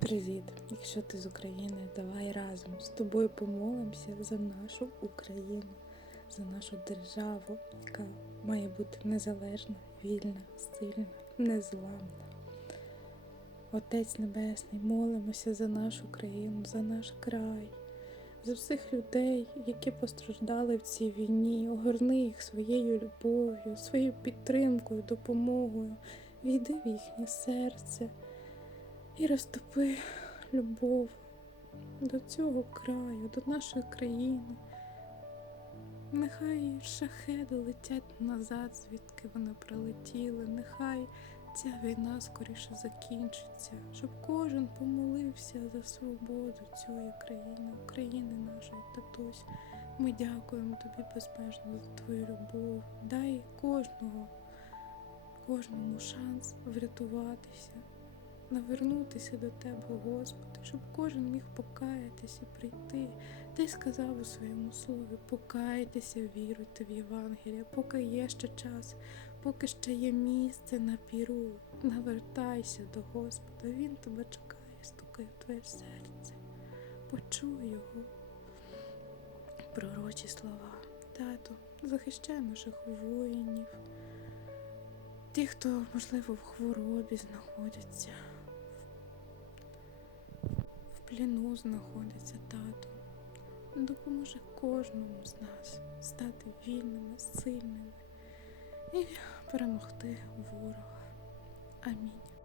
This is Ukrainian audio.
Привіт! Якщо ти з України, давай разом з тобою помолимося за нашу Україну, за нашу державу, яка має бути незалежна, вільна, сильна, незламна. Отець Небесний, молимося за нашу країну, за наш край, за всіх людей, які постраждали в цій війні. Огорни їх своєю любов'ю, своєю підтримкою, допомогою. Війди в їхнє серце і розтопи любов до цього краю, до нашої країни. Нехай шахеди летять назад, звідки вони прилетіли. Нехай ця війна скоріше закінчиться, щоб кожен помолився за свободу цієї країни, України нашої, татусь. Ми дякуємо тобі безмежно за твою любов. Дай кожного, кожному шанс врятуватися навернутися до Тебе, Господи, щоб кожен міг покаятися і прийти. Ти сказав у своєму слові, покайтеся, віруйте в Євангеліє, поки є ще час, поки ще є місце на піру. Навертайся до Господа, Він тебе чекає, стукає в твоє серце. Почуй його. Пророчі слова. Тато, захищай наших воїнів. Ті, хто, можливо, в хворобі знаходяться, в пліну знаходяться тату. Допоможе кожному з нас стати вільними, сильними і перемогти ворога. Амінь.